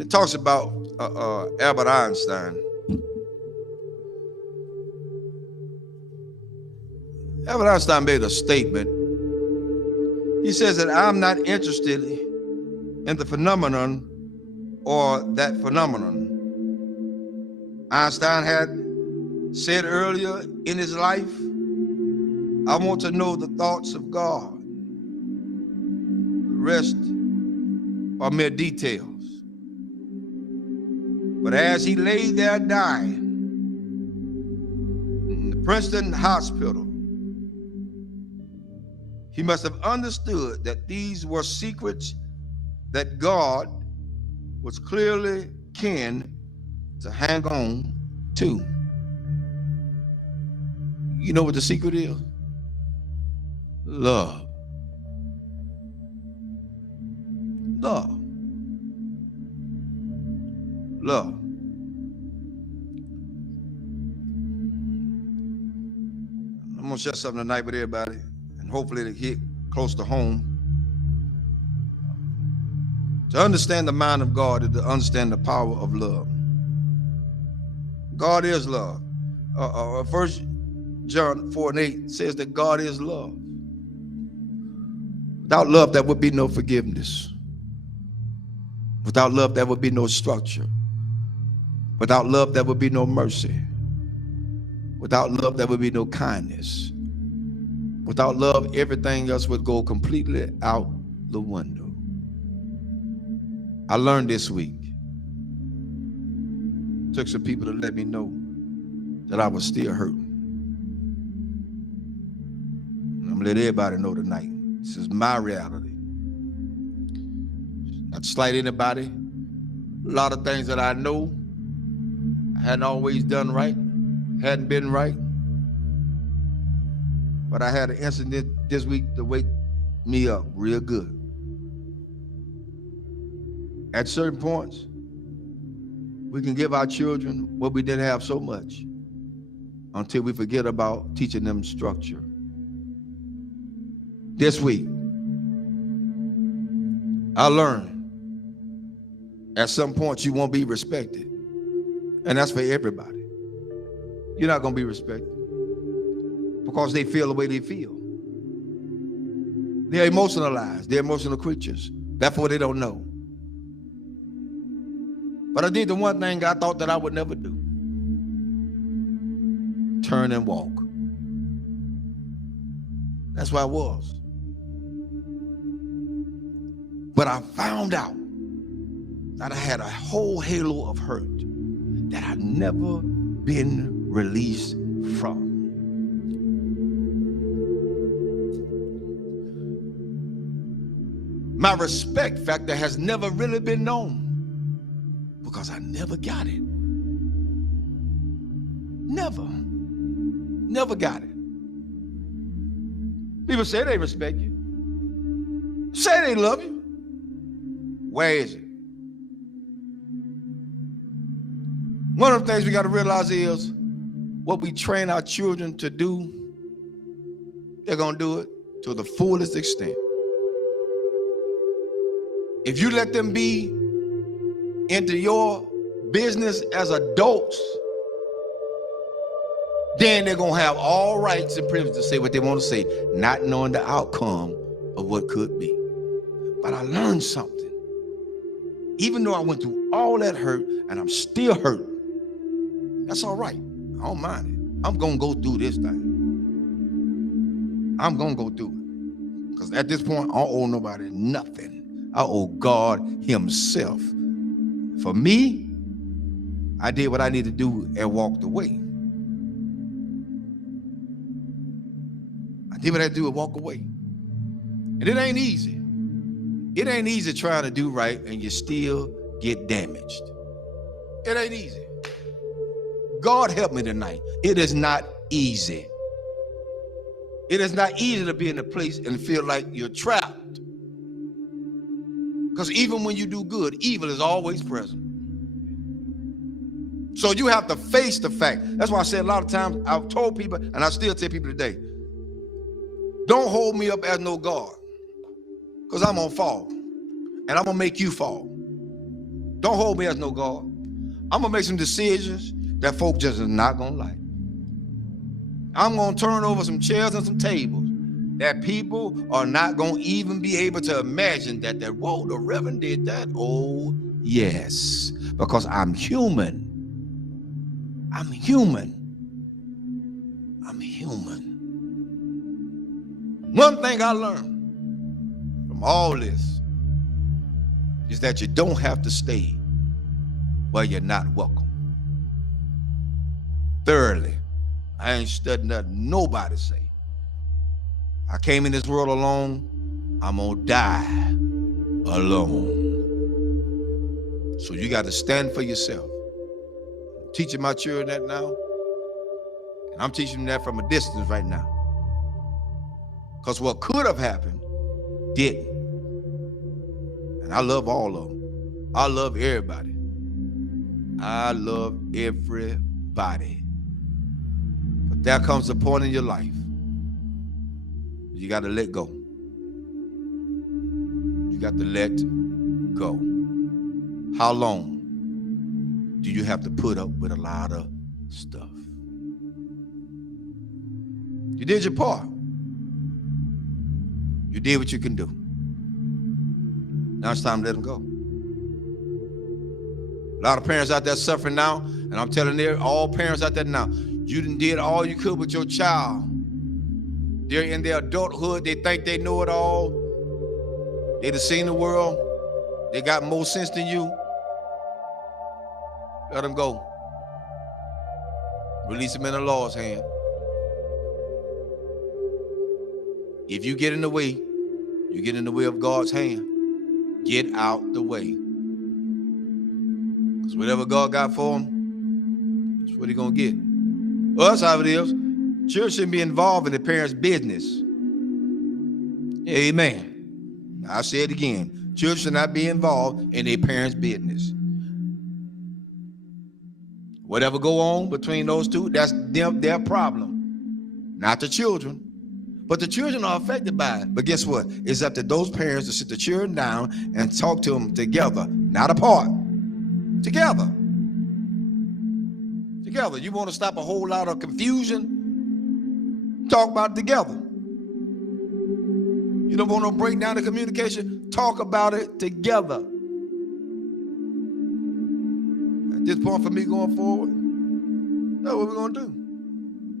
It talks about Albert Einstein. Albert Einstein made a statement. He says that I'm not interested in the phenomenon or that phenomenon. Einstein had said earlier in his life, I want to know the thoughts of God. The rest are mere details. But as he lay there dying in the Princeton hospital, he must have understood that these were secrets that God was clearly keen to hang on to. You know what the secret is? Love. Love. Love. I'm going to share something tonight with everybody, and hopefully it'll hit close to home. To understand the mind of God is to understand the power of love. God is love. 1 John 4:8 says that God is love. Without love, there would be no forgiveness. Without love, there would be no structure. Without love, there would be no mercy. Without love, there would be no kindness. Without love, everything else would go completely out the window. I learned this week. Took some people to let me know that I was still hurting. And I'm gonna let everybody know tonight. This is my reality. Not to slight anybody. A lot of things that I know I hadn't always done right, hadn't been right. But I had an incident this week to wake me up real good. At certain points, we can give our children what we didn't have so much until we forget about teaching them structure. This week, I learned at some point you won't be respected. And that's for everybody. You're not going to be respected because they feel the way they feel. They're emotionalized. They're emotional creatures. Therefore, they don't know. But I did the one thing I thought that I would never do. Turn and walk. That's where I was. But I found out that I had a whole halo of hurt that I'd never been released from. My respect factor has never really been known because I never got it. Never got it. People say they respect you. Say they love you. Where is it? One of the things we got to realize is what we train our children to do, they're going to do it to the fullest extent. If you let them be into your business as adults, then they're going to have all rights and privileges to say what they want to say, not knowing the outcome of what could be. But I learned something. Even though I went through all that hurt and I'm still hurting, that's all right. I don't mind it. I'm going to go through this thing. I'm going to go through it. Because at this point, I don't owe nobody nothing. I owe God himself. For me, I did what I needed to do and walked away. I did what I had to do and walk away. And it ain't easy. It ain't easy trying to do right and you still get damaged. It ain't easy. God help me tonight. It is not easy. It is not easy to be in a place and feel like you're trapped. Because even when you do good, evil is always present. So you have to face the fact. That's why I said a lot of times, I've told people, and I still tell people today, don't hold me up as no God. Because I'm going to fall. And I'm going to make you fall. Don't hold me as no God. I'm going to make some decisions that folk just is not going to like. I'm going to turn over some chairs and some tables that people are not going to even be able to imagine that, whoa, the Reverend did that. Oh, yes, because I'm human. I'm human. I'm human. One thing I learned from all this is that you don't have to stay where you're not welcome. Thirdly, I ain't studying nothing nobody say. I came in this world alone. I'm gonna die alone. So you got to stand for yourself. I'm teaching my children that now, and I'm teaching them that from a distance right now. Because what could have happened didn't. And I love all of them. I love everybody. I love everybody. But there comes a point in your life you got to let go. You got to let go. How long do you have to put up with a lot of stuff? You did your part. You did what you can do. Now it's time to let them go. A lot of parents out there suffering now, and I'm telling all parents out there now, you done did all you could with your child. They're in their adulthood. They think they know it all. They done seen the world. They got more sense than you. Let them go. Release them in the Lord's hand. If you get in the way, you get in the way of God's hand. Get out the way. Because whatever God got for them, that's what he's going to get. Well, that's how it is. Children shouldn't be involved in the parents' business. Amen. I'll say it again. Children should not be involved in their parents' business. Whatever go on between those two, that's their problem. Not the children. But the children are affected by it. But guess what? It's up to those parents to sit the children down and talk to them together, not apart. Together. Together. You want to stop a whole lot of confusion? Talk about it together. You don't want to break down the communication? Talk about it together. At this point for me going forward, that's what we're going to do.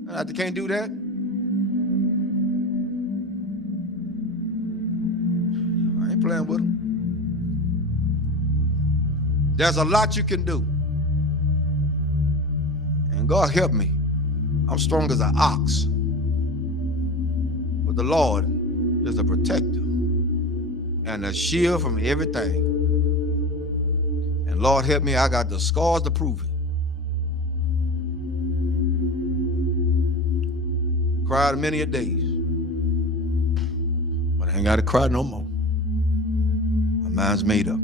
And if they can't do that, I ain't playing with them. There's a lot you can do. And God help me. I'm strong as an ox. But the Lord is a protector and a shield from everything. And Lord help me, I got the scars to prove it. Cried many a days. But I ain't got to cry no more. My mind's made up.